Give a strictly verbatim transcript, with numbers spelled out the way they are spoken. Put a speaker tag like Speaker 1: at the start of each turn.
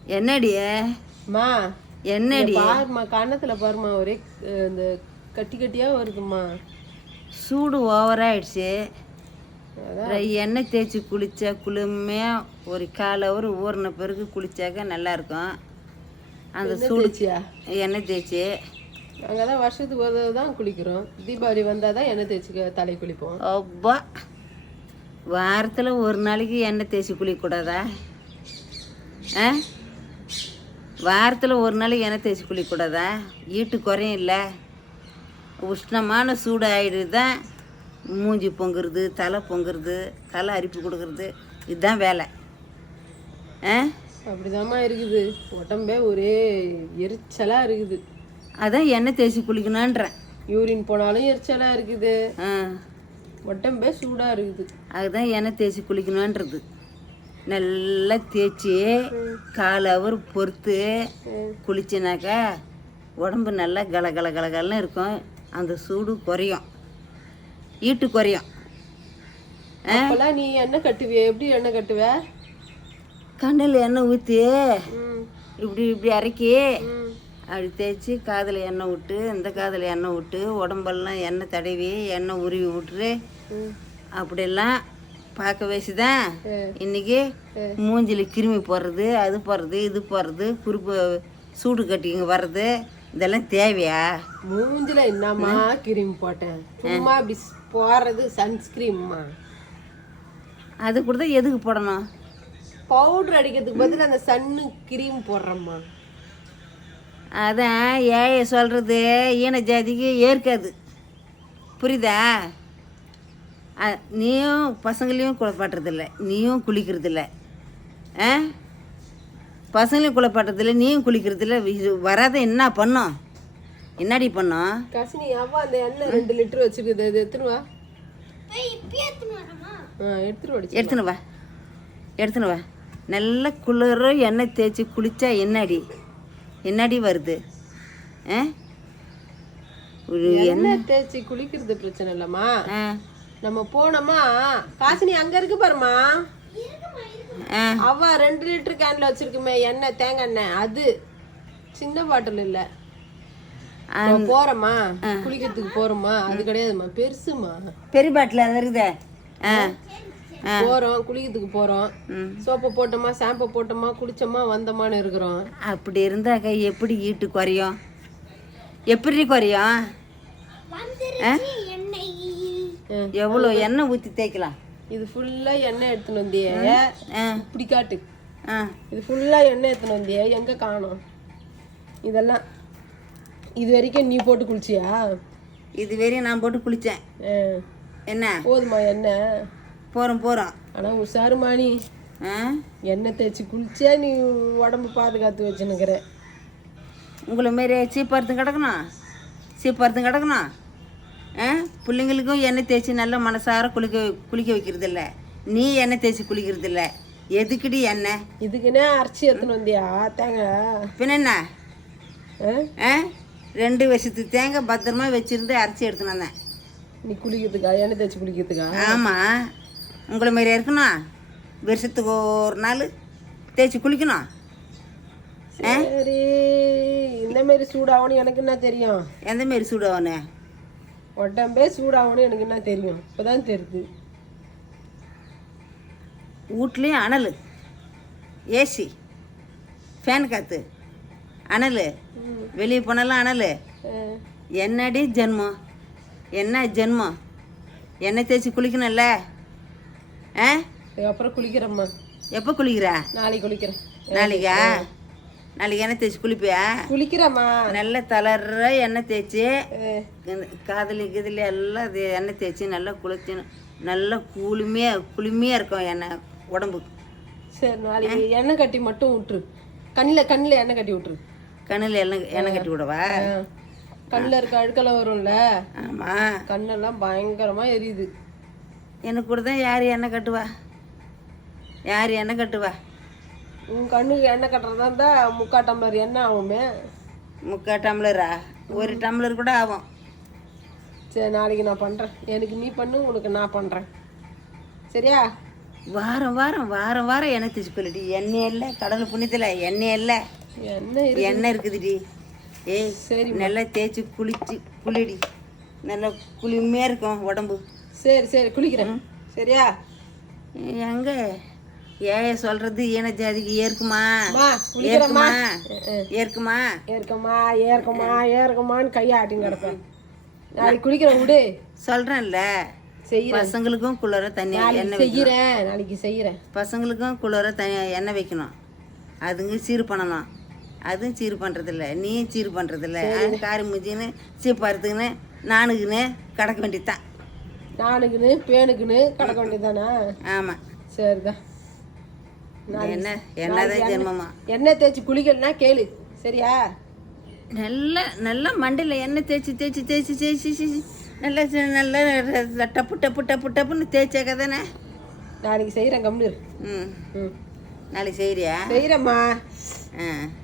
Speaker 1: என்னடியம்மா
Speaker 2: என்னடி
Speaker 1: பாருமா, கன்னத்துல பாருமா, ஒரே இந்த கட்டி கட்டியா வருதுமா.
Speaker 2: சூடு ஓவராயிடுச்சு. எண்ணெய் தேய்ச்சி குளித்தா குளுமையாக ஒரு கால் ஹவர் ஊறின பிறகு குளித்தாக்க நல்லாயிருக்கும். அந்த சூடு எண்ணெய் தேய்ச்சி
Speaker 1: நாங்கள் தான் வருஷத்துக்கு ஒரு தான் குளிக்கிறோம். தீபாவளி வந்தால் தான் எண்ணெய் தேய்ச்சி தலை குளிப்போம்.
Speaker 2: அப்பா வாரத்தில் ஒரு நாளைக்கு எண்ணெய் தேய்ச்சி குளிக்கக்கூடாதா? ஆ வாரத்தில் ஒரு நாளைக்கு எண்ணெய் தேய்ச்சி குளிக்கக்கூடாதா? ஈட்டு குறையும் இல்லை, உஷ்ணமான சூடு ஆகிடுது தான் மூஞ்சி பொங்குறது, தலை பொங்குறது, தலை அரிப்பு கொடுக்குறது, இதுதான் வேலை. ஆ
Speaker 1: அப்படிதாம்மா இருக்குது. உடம்பே ஒரே எரிச்சலாக இருக்குது.
Speaker 2: அதான் எண்ணெய் தேய்ச்சி குளிக்கணுன்றேன்.
Speaker 1: யூரின் போனாலும் எரிச்சலாக இருக்குது.
Speaker 2: ஆ
Speaker 1: உடம்பே சூடாக இருக்குது.
Speaker 2: அதுதான் எண்ணெய் தேய்ச்சி குளிக்கணுன்றது. நல்லா தேய்ச்சி கால் ஹவர் பொறுத்து குளிச்சினாக்கா உடம்பு நல்லா கல கல கலகலன்னு இருக்கும். அந்த சூடு குறையும், ஈட்டு குறையும்.
Speaker 1: அப்போல்லாம் நீ எண்ணெய் கட்டுவிய? எப்படி எண்ணெய் கட்டுவ?
Speaker 2: கண்ணில் எண்ணெய் ஊற்றி இப்படி இப்படி இறக்கி அப்படி தேய்ச்சி காதில் எண்ணெய் விட்டு இந்த காதில் எண்ணெய் விட்டு உடம்பெல்லாம் எண்ணெய் தடவி எண்ணெய் உருவி விட்டுரு. அப்படியெல்லாம் பார்க்க வயசுதான் இன்னைக்கு மூஞ்சில் கிருமி போடுறது, அது போடுறது, இது போடுறது, குறுப்பு சூடு கட்டிங்க வர்றது, இதெல்லாம் தேவையா?
Speaker 1: மூஞ்சில என்னம்மா கிரீம் போட்டேன்? சும்மா அப்படி போடுறது சன்ஸ்கிரீம்மா.
Speaker 2: அது கூட தான் எதுக்கு போடணும்?
Speaker 1: பவுடர் அடிக்கிறதுக்கு பதில் அந்த சன்னு கிரீம் போடுறம்மா.
Speaker 2: அதான் ஏழைய சொல்கிறது ஈன ஜாதிக்கு ஏற்காது, புரியுதா? நீயும் பசங்களையும் குளிப்பாட்டுறதில்ல, நீயும் குளிக்கிறதில்ல. ஆ பசங்களையும் குளிப்பாட்டுறதில்ல, நீயும் குளிக்கிறதில்ல. வராத என்ன பண்ணோம்? என்னடி பண்ணோம்?
Speaker 1: கசினி அவ்வா அந்த எண்ணெய் ரெண்டு லிட்டர் வச்சுருக்குது, அது எடுத்துன்னு வா.
Speaker 2: எடுத்துன்னு வா, எடுத்துன்னு வா. நல்ல குளிர எண்ணெய் தேய்ச்சி குளித்தா என்னடி என்னடி வருது? ஆ
Speaker 1: எண்ணெய் தேய்ச்சி குளிக்கிறது பிரச்சனை இல்லைம்மா. நம்ம போனோமா, காசினி அங்க இருக்கு பாருமா, அவ ரெண்டு லிட்டர் கேன்ல வச்சிருக்குமே எண்ணெய், தேங்காய் எண்ணெய். அது சின்ன பாட்டில் இல்ல. போறோமா குளிக்கிறதுக்கு போறோமா, அது கிடையாதுமா, பெருசுமா,
Speaker 2: பெரிய பாட்டில் அது இருக்குதே.
Speaker 1: போறோம் குளிக்கிறதுக்கு போறோம், சோப்பை போட்டோமா ஷாம்பை போட்டோமா குளிச்சோமா வந்தோமான்னு இருக்கிறோம்.
Speaker 2: அப்படி இருந்தாக்க எப்படி ஈட்டு குறையும்? எப்படி குறையும்? எவ்வளோ எண்ணெய் ஊற்றி தேய்க்கலாம்?
Speaker 1: இது ஃபுல்லா எண்ணெய் எடுத்துன்னு வந்தியே, இப்படி காட்டு. இது ஃபுல்லா எண்ணெய் எடுத்துன்னு வந்தியே, எங்க காணோம்? இதெல்லாம் இது வரைக்கும் நீ போட்டு குளிச்சியா?
Speaker 2: இது வரையும் நான் போட்டு குளித்தேன். என்ன
Speaker 1: போதுமா எண்ணெய்?
Speaker 2: போகிறோம் போகிறோம்.
Speaker 1: ஆனால் உஷாருமா நீ. எண்ணெய் தேய்ச்சி குளிச்சா நீ உடம்பு பாதுகாத்து வச்சுன்னுக்கிற.
Speaker 2: உங்களை மாரி சீப்பறுத்தும் கிடக்கணும், சீப்பறுத்தும் கிடக்கணும். ஆ பிள்ளைங்களுக்கும் எண்ணெய் தேய்ச்சி நல்லா மனசார குளிக்க குளிக்க வைக்கிறது இல்லை, நீ எண்ணெய் தேய்ச்சி குளிக்கிறது இல்லை. எதுக்குடி எண்ணெய்?
Speaker 1: இதுக்குன்னே அரைச்சி எடுத்துன்னு வந்தியா தேங்காய்?
Speaker 2: பின்ன என்ன? ஆ ரெண்டு வருஷத்துக்கு தேங்காய் பத்திரமா வச்சுருந்து அரைச்சி எடுத்துன்னு வந்தேன்.
Speaker 1: நீ குளிக்கிறதுக்கா? எண்ணெய் தேய்ச்சி குளிக்கிறதுக்கா?
Speaker 2: ஆமாம், உங்களை மாரி இருக்கணும். வருஷத்துக்கு ஒரு நாள் தேய்ச்சி குளிக்கணும்.
Speaker 1: சரி, இந்த மாரி சூடாகணும் எனக்கு என்ன தெரியும்?
Speaker 2: எந்த மாரி சூடாகணும்?
Speaker 1: உடம்பே சூடாகணும் எனக்கு என்ன தெரியும்? இப்போதான் தெரியுது.
Speaker 2: வீட்லேயும் அனல், ஏசி, ஃபேன் காற்று, அனல், வெளியே போனாலும் அனல். என்னடி ஜென்மம்? என்ன ஜென்மம்? எண்ணெய் தேய்ச்சி குளிக்கணும்ல. ஆ
Speaker 1: அப்புறம் குளிக்கிறம்மா.
Speaker 2: எப்போ குளிக்கிறா?
Speaker 1: நாளைக்கு குளிக்கிறேன்.
Speaker 2: நாளைக்கா? நாளைக்கு எண்ணெய் தேய்ச்சி குளிப்பியா?
Speaker 1: குளிக்கிறம்மா.
Speaker 2: நல்ல தளர்ற எண்ணெய் தேய்ச்சி காதலி கீதலி எல்லாம் இது எண்ணெய் தேய்ச்சி நல்லா குளிச்சு நல்லா குளுமையாக குளுமையாக இருக்கும் எண்ணெய் உடம்பு.
Speaker 1: சரி, நாளைக்கு எண்ணெய் கட்டி மட்டும் விட்டுரு. கண்ணில் கண்ணில் எண்ணெய் கட்டி விட்டுரு.
Speaker 2: கண்ணில் எண்ணெய் எண்ணெய் கட்டி விடவா?
Speaker 1: கண்ணில் இருக்க அழுக்கெல்லாம் வரும்ல.
Speaker 2: ஆமாம்,
Speaker 1: கண்ணெல்லாம் பயங்கரமாக எரியுது.
Speaker 2: எனக்கு கூட தான் யார் எண்ணெய் கட்டுவா? யார் எண்ணெய் கட்டுவா?
Speaker 1: உன் கண்ணுக்கு எண்ணெய் கட்டுறதா இருந்தால் முக்கால் டம்ளர் எண்ணெய் ஆகுமே.
Speaker 2: முக்கால் டம்ளரா? ஒரு டம்ளர் கூட ஆகும்.
Speaker 1: சரி, நாளைக்கு நான் பண்ணுறேன். எனக்கு நீ பண்ணு, உனக்கு நான் பண்ணுறேன். சரியா?
Speaker 2: வாரம் வாரம் வாரம் வாரம் எண்ணெய் தேய்ச்சி கொள்ளுடி. எண்ணெய் இல்லை கடல் புண்ணியத்தில் எண்ணெய் இல்லை
Speaker 1: எண்ணெய் இருக்கு.
Speaker 2: எண்ணெய் இருக்குதுடி. ஏய்
Speaker 1: சரி
Speaker 2: நல்லா தேய்ச்சி குளிச்சு குளிடி. நல்லா குளிமையாக இருக்கும் உடம்பு.
Speaker 1: சரி சரி குளிக்கிறேன். சரியா?
Speaker 2: எங்க ஏய சொல்றது ஈன ஜாதிக்கு ஏற்குமா?
Speaker 1: அம்மா, குளிக்கிறேம்மா.
Speaker 2: ஏற்குமா?
Speaker 1: ஏற்கம்மா ஏற்கம்மா ஏற்கம்மான்னு கையை ஆட்டின்னு கிடப்பேன். நாளைக்கு குளிக்கிறேன் விடு.
Speaker 2: சொல்றேன்ல,
Speaker 1: செய்யறேன்.
Speaker 2: பசங்களுக்கும் குளிர தண்ணி எண்ணெய் வைக்கணும்.
Speaker 1: செய்யறேன். நாளைக்கு செய்யறேன்.
Speaker 2: பசங்களுக்கும் குளிர தண்ணி எண்ணெய் வைக்கணும். அதுங்க சீர் பண்ணணும். அதுவும் சீர் பண்ணுறதில்ல, நீயும் சீர் பண்ணுறதில்ல. காரி மூஞ்சின்னு சீப்பாருத்துக்குன்னு நானுக்குன்னு கிடக்க வேண்டியதுதான்.
Speaker 1: நானுக்குன்னு பேனுக்குன்னு கிடக்க வேண்டியதானா?
Speaker 2: ஆமாம்.
Speaker 1: சரிதான்.
Speaker 2: என்ன என்னதான் ஜென்மமா?
Speaker 1: எண்ணெய் தேய்ச்சி குளிக்கலன்னா கேளு. சரியா?
Speaker 2: நல்லா நல்லா மண்டையில் எண்ணெய் தேய்ச்சி தேய்ச்சி தேய்ச்சி தேய்ச்சி தேய்ச்சி நல்லா நல்லா டப்பு டப்பு டப்பு டப்புன்னு தேய்ச்சாக்க தானே.
Speaker 1: நாளைக்கு செய்கிறேன். கம்னு.
Speaker 2: ம்
Speaker 1: ம்
Speaker 2: நாளைக்கு செய்கிறியா?
Speaker 1: செய்கிறேம்மா.
Speaker 2: ஆ